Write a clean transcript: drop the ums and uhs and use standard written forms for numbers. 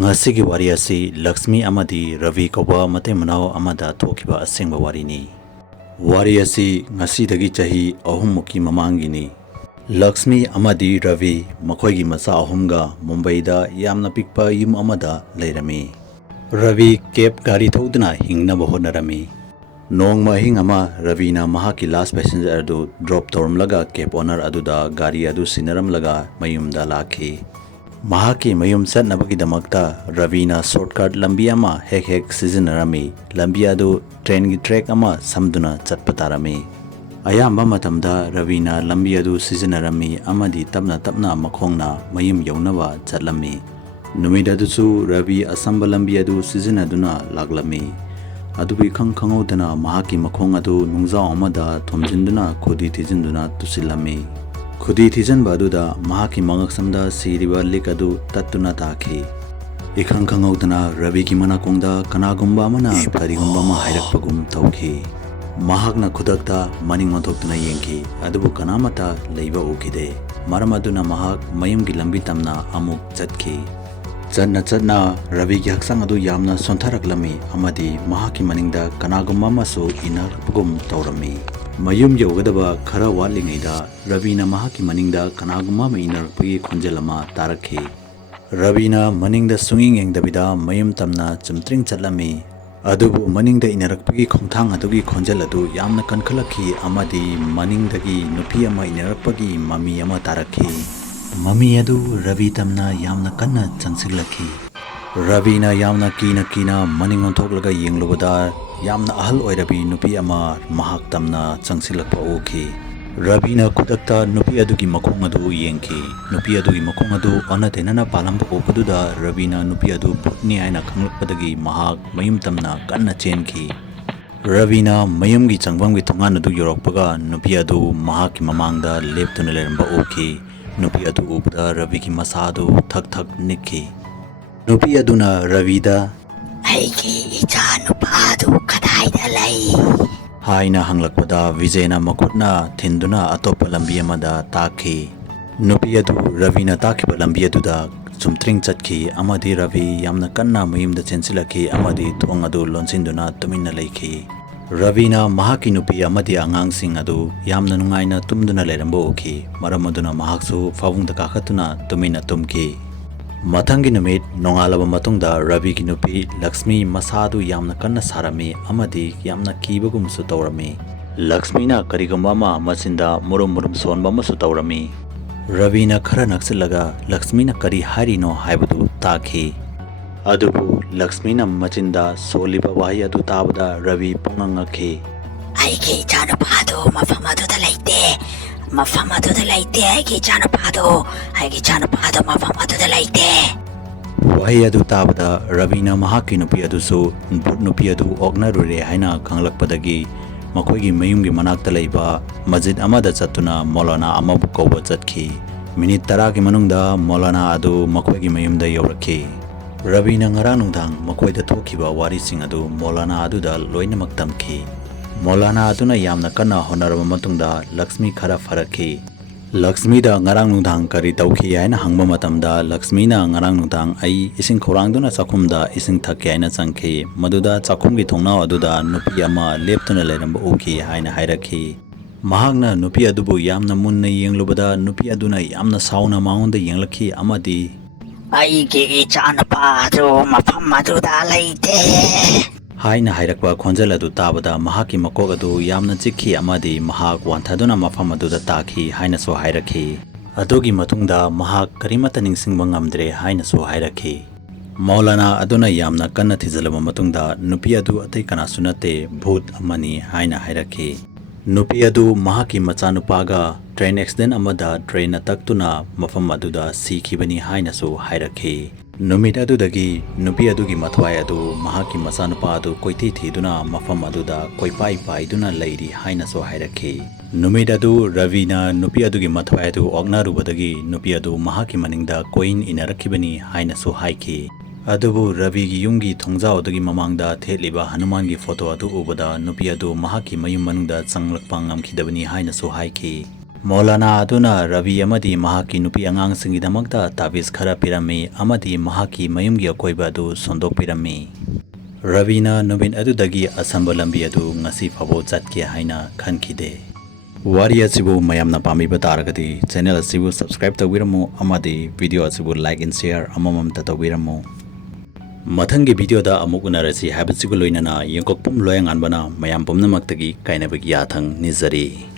ꯉꯁꯤꯒꯤ ꯋꯥꯔꯤ ꯑꯁꯤ ꯂꯛꯁꯃꯤ ꯑꯃꯗꯤ ꯔꯕꯤ ꯀꯧꯕ ꯃꯇꯩ ꯃꯅꯥꯎ ꯑꯃꯗ ꯊꯣꯛꯈꯤꯕ ꯑꯁꯦꯡꯕ ꯋꯥꯔꯤꯅꯤ꯫ ꯋꯥꯔꯤ ꯑꯁꯤ ꯉꯁꯤꯗꯒꯤ ꯆꯍꯤ 3ꯃꯨꯛꯀꯤ ꯃꯃꯥꯡꯒꯤꯅꯤ꯫ ꯂꯛꯁꯃꯤ ꯑꯃꯗꯤ ꯔꯕꯤ ꯃꯈꯣꯏꯒꯤ ꯃꯆꯥ 3ꯒ ꯃꯨꯝꯕꯩꯗ ꯌꯥꯝꯅ ꯄꯤꯛꯄ ꯌꯨꯝ ꯑꯃꯗ ꯂꯩꯔꯝꯃꯤ꯫ ꯔꯕꯤ ꯀꯦꯕ ꯒꯥꯔꯤ ꯊꯧꯗꯨꯅ ꯍꯤꯡꯅꯕ ꯍꯣꯠꯅꯔꯝꯃꯤ꯫ ꯅꯣꯡꯃ ꯑꯍꯤꯡ ꯑꯃ ꯔꯕꯤꯅ ꯃꯍꯥꯛꯀꯤ ꯂꯥꯁ ꯄꯦꯁꯦꯟꯖꯔ ꯑꯗꯨ ꯗ꯭ꯔꯣꯞ ꯇꯧꯔꯝꯂꯒ ꯀꯦꯕ ꯑꯣꯅꯔ ꯑꯗꯨꯗ ꯒꯥꯔꯤ ꯑꯗꯨ ꯁꯤꯟꯅꯔꯝꯂꯒ ꯃꯌꯨꯝꯗ ꯂꯥꯛꯈꯤ꯫ ꯃꯍꯥꯛꯀꯤ ꯃꯌꯨꯝ ꯆꯠꯅꯕꯒꯤꯗꯃꯛꯇ ꯔꯕꯤꯅ ꯁꯣꯔꯠꯀꯠ ꯂꯝꯕꯤ ꯑꯃ ꯍꯦꯛ ꯁꯤꯖꯤꯟꯅꯔꯝꯃꯤ꯫ ꯂꯝꯕꯤ ꯑꯗꯨ ꯇ꯭ꯔꯦꯟꯒꯤ ꯇ꯭ꯔꯦꯛ ꯑꯃ ꯁꯝꯗꯨꯅ ꯆꯠꯄ ꯇꯥꯔꯝꯃꯤ꯫ ꯑꯌꯥꯝꯕ ꯃꯇꯝꯗ ꯔꯕꯤꯅ ꯂꯝꯕꯤ ꯑꯗꯨ ꯁꯤꯖꯤꯟꯅꯔꯝꯃꯤ ꯑꯃꯗꯤ ꯇꯞꯅ ꯇꯞꯅ ꯃꯈꯣꯡꯅ ꯃꯌꯨꯝ ꯌꯧꯅꯕ ꯆꯠꯂꯝꯃꯤ꯫ ꯅꯨꯃꯤꯠ ꯑꯗꯨꯁꯨ ꯔꯕꯤ ꯑꯁꯝꯕ ꯂꯝꯕꯤ ꯑꯗꯨ ꯁꯤꯖꯤꯟꯅꯗꯨꯅ ꯂꯥꯛꯂꯝꯃꯤ꯫ ꯑꯗꯨꯕꯨ ꯏꯈꯪ ꯈꯪꯍꯧꯗꯅ ꯃꯍꯥꯛꯀꯤ ꯃꯈꯣꯡ ꯑꯗꯨ ꯅꯨꯡꯖꯥꯎ ꯑꯃꯗ ꯊꯣꯝꯖꯤꯟꯗꯨꯅ ꯈꯨꯗꯤ ꯊꯤꯖꯤꯟꯗꯨꯅ ꯇꯨꯁꯤꯜꯂꯝꯃꯤ꯫ ꯈꯨꯗꯤ ꯊꯤꯖꯤꯟꯕ ꯑꯗꯨꯗ ꯃꯍꯥꯛꯀꯤ ꯃꯉꯛꯁꯝꯗ ꯁꯤꯔꯤꯕ ꯂꯤꯛ ꯑꯗꯨ ꯇꯠꯇꯨꯅ ꯇꯥꯈꯤ꯫ ꯏꯈꯪ ꯈꯪꯍꯧꯗꯅ ꯔꯕꯤꯒꯤ ꯃꯅꯥꯀꯣꯡꯗ ꯀꯅꯥꯒꯨꯝꯕ ꯑꯃꯅ ꯀꯔꯤꯒꯨꯝꯕ ꯑꯃ ꯍꯥꯏꯔꯛꯄꯒꯨꯝ ꯇꯧꯈꯤ꯫ ꯃꯍꯥꯛꯅ ꯈꯨꯗꯛꯇ ꯃꯅꯤꯡ ꯑꯣꯟꯊꯣꯛꯇꯨꯅ ꯌꯦꯡꯈꯤ, ꯑꯗꯨꯕꯨ ꯀꯅꯥꯃꯠꯇ ꯂꯩꯕ ꯎꯈꯤꯗꯦ꯫ ꯃꯔꯝ ꯑꯗꯨꯅ ꯃꯍꯥꯛ ꯃꯌꯨꯝꯒꯤ ꯂꯝꯕꯤ ꯇꯝꯅ ꯑꯃꯨꯛ ꯆꯠꯈꯤ꯫ ꯆꯠꯅ ꯆꯠꯅ ꯔꯕꯤꯒꯤ ꯍꯛꯆꯥꯡ ꯑꯗꯨ ꯌꯥꯝꯅ ꯁꯣꯟꯊꯔꯛꯂꯝꯃꯤ ꯑꯃꯗꯤ ꯃꯍꯥꯛꯀꯤ ꯃꯅꯤꯡꯗ ꯀꯅꯥꯒꯨꯝꯕ ꯑꯃꯁꯨ ꯏꯟꯅꯔꯛꯄꯒꯨꯝ ꯇꯧꯔꯝꯃꯤ꯫ ꯃꯌꯨꯝ ꯌꯧꯒꯗꯕ ꯈꯔ ꯋꯥꯠꯂꯤꯉꯩꯗ ꯔꯕꯤꯅ ꯃꯍꯥꯛꯀꯤ ꯃꯅꯤꯡꯗ ꯀꯅꯥꯒꯨꯝꯕ ꯑꯃ ꯏꯟꯅꯔꯛꯄꯒꯤ ꯈꯣꯟꯖꯦꯜ ꯑꯃ ꯇꯥꯔꯛꯈꯤ꯫ ꯔꯕꯤꯅ ꯃꯅꯤꯡꯗ ꯁꯨꯡꯌꯦꯡ ꯌꯦꯡꯗꯕꯤꯗ ꯃꯌꯨꯝ ꯇꯝꯅ ꯆꯨꯝꯇ꯭ꯔꯤꯡ ꯆꯠꯂꯝꯃꯤ꯫ ꯑꯗꯨꯕꯨ ꯃꯅꯤꯡꯗ ꯏꯟꯅꯔꯛꯄꯒꯤ ꯈꯣꯡꯊꯥꯡ ꯑꯗꯨꯒꯤ ꯈꯣꯟꯖꯦꯜ ꯑꯗꯨ ꯌꯥꯝꯅ ꯀꯟꯈꯠꯂꯛꯈꯤ ꯑꯃꯗꯤ ꯃꯅꯤꯡꯗꯒꯤ ꯅꯨꯄꯤ ꯑꯃ ꯏꯟꯅꯔꯛꯄꯒꯤ ꯃꯃꯤ ꯑꯃ ꯇꯥꯔꯛꯈꯤ꯫ ꯃꯃꯤ ꯑꯗꯨ ꯔꯕꯤ ꯇꯝꯅ ꯌꯥꯝꯅ ꯀꯟꯅ ꯆꯪꯁꯤꯜꯂꯛꯈꯤ꯫ ꯔꯕꯤꯅ ꯌꯥꯝꯅ ꯀꯤꯅ ꯃꯅꯤꯡ ꯑꯣꯟꯊꯣꯛꯂꯒ ꯌꯦꯡꯂꯨꯕꯗ ꯌꯥꯝꯅ ꯑꯍꯜ ꯑꯣꯏꯔꯕꯤ ꯅꯨꯄꯤ ꯑꯃ ꯃꯍꯥꯛ ꯇꯝꯅ ꯆꯪꯁꯤꯜꯂꯛꯄ ꯎꯈꯤ꯫ ꯔꯕꯤꯅ ꯈꯨꯗꯛꯇ ꯅꯨꯄꯤ ꯑꯗꯨꯒꯤ ꯃꯈꯣꯡ ꯑꯗꯨ ꯌꯦꯡꯈꯤ꯫ ꯅꯨꯄꯤ ꯑꯗꯨꯒꯤ ꯃꯈꯣꯡ ꯑꯗꯨ ꯑꯣꯟꯅ ꯇꯩꯅꯅ ꯄꯥꯜꯂꯝꯕ ꯎꯕꯗꯨꯗ ꯔꯕꯤꯅ ꯅꯨꯄꯤ ꯑꯗꯨ ꯚꯨꯠꯅꯤ ꯍꯥꯏꯅ ꯈꯪꯂꯛꯄꯗꯒꯤ ꯃꯍꯥꯛ ꯃꯌꯨꯝ ꯇꯝꯅ ꯀꯟꯅ ꯆꯦꯟꯈꯤ꯫ ꯔꯕꯤꯅ ꯃꯌꯨꯝꯒꯤ ꯆꯪꯐꯝꯒꯤ ꯊꯣꯡꯒꯥꯟ ꯑꯗꯨ ꯌꯧꯔꯛꯄꯒ ꯅꯨꯄꯤ ꯑꯗꯨ ꯃꯍꯥꯛꯀꯤ ꯃꯃꯥꯡꯗ ꯂꯦꯞꯇꯨꯅ ꯂꯩꯔꯝꯕ ꯎꯈꯤ꯫ ꯅꯨꯄꯤ ꯑꯗꯨ ꯎꯕꯗ ꯔꯕꯤꯒꯤ ꯃꯁꯥ ꯑꯗꯨ ꯊꯛ ꯊꯛ ꯅꯤꯛꯈꯤ꯫ ꯅꯨꯄꯤ ꯑꯗꯨꯅ ꯔꯕꯤꯗ "ꯑꯩꯒꯤ ꯏꯆꯥꯅꯨꯄꯥꯗꯨ ꯀꯗꯥꯏꯗ ꯂꯩ?" ꯍꯥꯏꯅ ꯍꯪꯂꯛꯄꯗ ꯕꯤꯖꯦꯅ ꯃꯈꯨꯠꯅ ꯊꯤꯟꯗꯨꯅ ꯑꯇꯣꯞꯄ ꯂꯝꯕꯤ ꯑꯃꯗ ꯇꯥꯛꯈꯤ꯫ ꯅꯨꯄꯤ ꯑꯗꯨ ꯔꯕꯤꯅ ꯇꯥꯛꯈꯤꯕ ꯂꯝꯕꯤ ꯑꯗꯨꯗ ꯆꯨꯝꯇ꯭ꯔꯤꯡ ꯆꯠꯈꯤ ꯑꯃꯗꯤ ꯔꯕꯤ ꯌꯥꯝꯅ ꯀꯟꯅ ꯃꯌꯨꯝꯗ ꯆꯦꯟꯁꯤꯜꯂꯛꯈꯤ ꯑꯃꯗꯤ ꯊꯣꯡ ꯑꯗꯨ ꯂꯣꯟꯁꯤꯟꯗꯨꯅ ꯇꯨꯃꯤꯟꯅ ꯂꯩꯈꯤ꯫ ꯔꯕꯤꯅ ꯃꯍꯥꯛꯀꯤ ꯅꯨꯄꯤ ꯑꯃꯗꯤ ꯑꯉꯥꯡꯁꯤꯡ ꯑꯗꯨ ꯌꯥꯝꯅ ꯅꯨꯡꯉꯥꯏꯅ ꯇꯨꯝꯗꯨꯅ ꯂꯩꯔꯝꯕ ꯎꯈꯤ꯫ ꯃꯔꯝ ꯑꯗꯨꯅ ꯃꯍꯥꯛꯁꯨ ꯐꯃꯨꯡꯗ ꯀꯥꯈꯠꯇꯨꯅ ꯇꯨꯃꯤꯟꯅ ꯇꯨꯝꯈꯤ꯫ ꯃꯊꯪꯒꯤ ꯅꯨꯃꯤꯠ ꯅꯣꯡꯉꯥꯜꯂꯕ ꯃꯇꯨꯡꯗ ꯔꯕꯤꯒꯤ ꯅꯨꯄꯤ ꯂꯛꯁꯃꯤ ꯃꯁꯥ ꯑꯗꯨ ꯌꯥꯝꯅ ꯀꯟꯅ ꯁꯥꯔꯝꯃꯤ ꯑꯃꯗꯤ ꯌꯥꯝꯅ ꯀꯤꯕꯒꯨꯝꯁꯨ ꯇꯧꯔꯝꯃꯤ꯫ ꯂꯛꯁꯃꯤꯅ ꯀꯔꯤꯒꯨꯝꯕ ꯑꯃ ꯃꯆꯤꯟꯗ ꯃꯨꯔꯨꯝ ꯃꯨꯔꯨꯝ ꯁꯣꯟꯕ ꯑꯃꯁꯨ ꯇꯧꯔꯝꯃꯤ꯫ ꯔꯕꯤꯅ ꯈꯔ ꯅꯛꯁꯤꯜꯂꯒ ꯂꯛꯁꯃꯤꯅ ꯀꯔꯤ ꯍꯥꯏꯔꯤꯅꯣ ꯍꯥꯏꯕꯗꯨ ꯇꯥꯈꯤ꯫ ꯑꯗꯨꯕꯨ ꯂꯛꯁꯃꯤꯅ ꯃꯆꯤꯟꯗ ꯁꯣꯜꯂꯤꯕ ꯋꯥꯍꯩ ꯑꯗꯨ ꯇꯥꯕꯗ ꯔꯕꯤ ꯄꯨꯡꯉꯛ ꯉꯛꯈꯤ꯫ "ꯑꯩꯒꯤ ꯏꯆꯥꯅꯨꯄꯥꯗꯨ ꯃꯐꯝ ꯑꯗꯨꯗ ꯂꯩꯇꯦ, ꯃꯐꯝ ꯑꯗꯨꯗ ꯂꯩꯇꯦ, ꯑꯩꯒꯤ ꯏꯆꯥꯅꯨꯄꯥꯗꯨ ꯃꯐꯝ ꯑꯗꯨꯗ ꯂꯩꯇꯦ." ꯋꯥꯍꯩ ꯑꯗꯨ ꯇꯥꯕꯗ ꯔꯕꯤꯅ ꯃꯍꯥꯛꯀꯤ ꯅꯨꯄꯤ ꯑꯗꯨꯁꯨ ꯚꯨꯠ ꯅꯨꯄꯤ ꯑꯗꯨ ꯑꯣꯛꯅꯔꯨꯔꯦ ꯍꯥꯏꯅ ꯈꯪꯂꯛꯄꯗꯒꯤ ꯃꯈꯣꯏꯒꯤ ꯃꯌꯨꯝꯒꯤ ꯃꯅꯥꯛꯇ ꯂꯩꯕ ꯃꯁꯖꯤꯗ ꯑꯃꯗ ꯆꯠꯇꯨꯅ ꯃꯧꯂꯥꯅꯥ ꯑꯃꯕꯨ ꯀꯧꯕ ꯆꯠꯈꯤ꯫ ꯃꯤꯅꯤꯠ 10ꯒꯤ ꯃꯅꯨꯡꯗ ꯃꯧꯂꯥꯅꯥ ꯑꯗꯨ ꯃꯈꯣꯏꯒꯤ ꯃꯌꯨꯝꯗ ꯌꯧꯔꯛꯈꯤ꯫ ꯔꯕꯤꯅ ꯉꯔꯥꯡ ꯅꯨꯡꯗꯥꯡ ꯃꯈꯣꯏꯗ ꯊꯣꯛꯈꯤꯕ ꯋꯥꯔꯤꯁꯤꯡ ꯑꯗꯨ ꯃꯧꯂꯥꯅꯥ ꯑꯗꯨꯗ ꯂꯣꯏꯅꯃꯛ ꯇꯝꯈꯤ꯫ ꯃꯧꯂꯥꯅꯥ ꯑꯗꯨꯅ ꯌꯥꯝꯅ ꯀꯟꯅ ꯍꯣꯠꯅꯔꯕ ꯃꯇꯨꯡꯗ ꯂꯛꯁꯃꯤ ꯈꯔ ꯐꯔꯛꯈꯤ꯫ ꯂꯛꯁꯃꯤꯗ ꯉꯔꯥꯡ ꯅꯨꯡꯗꯥꯡ ꯀꯔꯤ ꯇꯧꯈꯤ ꯍꯥꯏꯅ ꯍꯪꯕ ꯃꯇꯝꯗ ꯂꯛꯁꯃꯤꯅ ꯉꯔꯥꯡ ꯅꯨꯡꯗꯥꯡ ꯑꯩ ꯏꯁꯤꯡ ꯈꯧꯔꯥꯡꯗꯨꯅ ꯆꯥꯛꯈꯨꯝꯗ ꯏꯁꯤꯡ ꯊꯛꯀꯦ ꯍꯥꯏꯅ ꯆꯪꯈꯤ, ꯃꯗꯨꯗ ꯆꯥꯛꯈꯨꯝꯒꯤ ꯊꯣꯡꯅꯥꯎ ꯑꯗꯨꯗ ꯅꯨꯄꯤ ꯑꯃ ꯂꯦꯞꯇꯨꯅ ꯂꯩꯔꯝꯕ ꯎꯈꯤ ꯍꯥꯏꯅ ꯍꯥꯏꯔꯛꯈꯤ꯫ ꯃꯍꯥꯛꯅ ꯅꯨꯄꯤ ꯑꯗꯨꯕꯨ ꯌꯥꯝꯅ ꯃꯨꯟꯅ ꯌꯦꯡꯂꯨꯕꯗ ꯅꯨꯄꯤ ꯑꯗꯨꯅ ꯌꯥꯝꯅ ꯁꯥꯎꯅ ꯃꯉꯣꯟꯗ ꯌꯦꯡꯂꯛꯈꯤ ꯑꯃꯗꯤ "ꯑꯩꯒꯤ ꯏꯆꯥꯅꯨꯄꯥꯗꯨ ꯃꯐꯝ ꯑꯗꯨꯗ ꯂꯩꯇꯦ" ꯍꯥꯏꯅ ꯍꯥꯏꯔꯛꯄ ꯈꯣꯟꯖꯦꯜ ꯑꯗꯨ ꯇꯥꯕꯗ ꯃꯍꯥꯛꯀꯤ ꯃꯀꯣꯛ ꯑꯗꯨ ꯌꯥꯝꯅ ꯆꯤꯛꯈꯤ ꯑꯃꯗꯤ ꯃꯍꯥꯛ ꯋꯥꯟꯊꯗꯨꯅ ꯃꯐꯝ ꯑꯗꯨꯗ ꯇꯥꯈꯤ ꯍꯥꯏꯅꯁꯨ ꯍꯥꯏꯔꯛꯈꯤ꯫ ꯑꯗꯨꯒꯤ ꯃꯇꯨꯡꯗ ꯃꯍꯥꯛ ꯀꯔꯤꯃꯠꯇ ꯅꯤꯡꯁꯤꯡꯕ ꯉꯝꯗ꯭ꯔꯦ ꯍꯥꯏꯅꯁꯨ ꯍꯥꯏꯔꯛꯈꯤ꯫ ꯃꯧꯂꯥꯅꯥ ꯑꯗꯨꯅ ꯌꯥꯝꯅ ꯀꯟꯅ ꯊꯤꯖꯤꯜꯂꯕ ꯃꯇꯨꯡꯗ ꯅꯨꯄꯤ ꯑꯗꯨ ꯑꯇꯩ ꯀꯅꯥꯁꯨ ꯅꯠꯇꯦ, ꯚꯨꯠ ꯑꯃꯅꯤ ꯍꯥꯏꯅ ꯍꯥꯏꯔꯛꯈꯤ꯫ ꯅꯨꯄꯤ ꯑꯗꯨ ꯃꯍꯥꯛꯀꯤ ꯃꯆꯥꯅꯨꯄꯥꯒ ꯇ꯭ꯔꯦꯟ ꯑꯦꯛꯁꯤꯗꯦꯟ ꯑꯃꯗ ꯇ꯭ꯔꯦꯟꯅ ꯇꯛꯇꯨꯅ ꯃꯐꯝ ꯑꯗꯨꯗ ꯁꯤꯈꯤꯕꯅꯤ ꯍꯥꯏꯅꯁꯨ ꯍꯥꯏꯔꯛꯈꯤ꯫ ꯅꯨꯃꯤꯠ ꯑꯗꯨꯗꯒꯤ ꯅꯨꯄꯤ ꯑꯗꯨꯒꯤ ꯃꯊ꯭ꯋꯥꯏ ꯑꯗꯨ ꯃꯍꯥꯛꯀꯤ ꯃꯆꯥꯅꯨꯄꯥ ꯑꯗꯨ ꯀꯣꯏꯊꯤ ꯊꯤꯗꯨꯅ ꯃꯐꯝ ꯑꯗꯨꯗ ꯀꯣꯏꯄꯥꯏ ꯄꯥꯏꯗꯨꯅ ꯂꯩꯔꯤ ꯍꯥꯏꯅꯁꯨ ꯍꯥꯏꯔꯛꯈꯤ꯫ ꯅꯨꯃꯤꯠ ꯑꯗꯨ ꯔꯕꯤꯅ ꯅꯨꯄꯤ ꯑꯗꯨꯒꯤ ꯃꯊ꯭ꯋꯥꯏ ꯑꯗꯨ ꯑꯣꯛꯅꯔꯨꯕꯗꯒꯤ ꯅꯨꯄꯤ ꯑꯗꯨ ꯃꯍꯥꯛꯀꯤ ꯃꯅꯤꯡꯗ ꯀꯣꯏꯏꯟ ꯏꯟꯅꯔꯛꯈꯤꯕꯅꯤ ꯍꯥꯏꯅꯁꯨ ꯍꯥꯏꯈꯤ꯫ ꯑꯗꯨꯕꯨ ꯔꯕꯤꯒꯤ ꯌꯨꯝꯒꯤ ꯊꯣꯡꯖꯥꯎ ꯑꯗꯨꯒꯤ ꯃꯃꯥꯡꯗ ꯊꯦꯠꯂꯤꯕ ꯍꯅꯨꯃꯥꯟꯒꯤ ꯐꯣꯇꯣ ꯑꯗꯨ ꯎꯕꯗ ꯅꯨꯄꯤ ꯑꯗꯨ ꯃꯍꯥꯛꯀꯤ ꯃꯌꯨꯝ ꯃꯅꯨꯡꯗ ꯆꯪꯂꯛꯄ ꯉꯝꯈꯤꯗꯕꯅꯤ ꯍꯥꯏꯅꯁꯨ ꯍꯥꯏꯈꯤ꯫ ꯃꯧꯂꯥꯅꯥ ꯑꯗꯨꯅ ꯔꯕꯤ ꯑꯃꯗꯤ ꯃꯍꯥꯛꯀꯤ ꯅꯨꯄꯤ ꯑꯉꯥꯡꯁꯤꯡꯒꯤꯗꯃꯛꯇ ꯇꯥꯕꯤꯖ ꯈꯔ ꯄꯤꯔꯝꯃꯤ ꯑꯃꯗꯤ ꯃꯍꯥꯛꯀꯤ ꯃꯌꯨꯝꯒꯤ ꯑꯀꯣꯏꯕ ꯑꯗꯨ ꯁꯣꯟꯗꯣꯛꯄꯤꯔꯝꯃꯤ꯫ ꯔꯕꯤꯅ ꯅꯨꯃꯤꯠ ꯑꯗꯨꯗꯒꯤ ꯑꯁꯝꯕ ꯂꯝꯕꯤ ꯑꯗꯨ ꯉꯁꯤ ꯐꯥꯎꯕ ꯆꯠꯀꯦ ꯍꯥꯏꯅ ꯈꯟꯈꯤꯗꯦ꯫ ꯋꯥꯔꯤ ꯑꯁꯤꯕꯨ ꯃꯌꯥꯝꯅ ꯄꯥꯝꯕꯤꯕ ꯇꯥꯔꯒꯗꯤ ꯆꯦꯅꯦꯜ ꯑꯁꯤꯕꯨ ꯁꯕꯁꯀ꯭ꯔꯥꯏꯕ ꯇꯧꯕꯤꯔꯝꯃꯨ ꯑꯃꯗꯤ ꯚꯤꯗꯤꯑꯣ ꯑꯁꯤꯕꯨ ꯂꯥꯏꯛ ꯑꯦꯟ ꯁꯦꯌꯔ ꯑꯃꯃꯝꯇ ꯇꯧꯕꯤꯔꯝꯃꯨ꯫ ꯃꯊꯪꯒꯤ ꯚꯤꯗꯤꯑꯣꯗ ꯑꯃꯨꯛ ꯎꯅꯔꯁꯤ ꯍꯥꯏꯕꯁꯤꯒ ꯂꯣꯏꯅꯅ ꯌꯦꯡꯀꯣꯛꯄꯝ ꯂꯣꯌꯥꯉꯥꯟꯕꯅ ꯃꯌꯥꯝ ꯄꯨꯝꯅꯃꯛꯇꯒꯤ ꯀꯥꯏꯅꯕꯒꯤ ꯌꯥꯊꯪ ꯅꯤꯖꯔꯤ꯫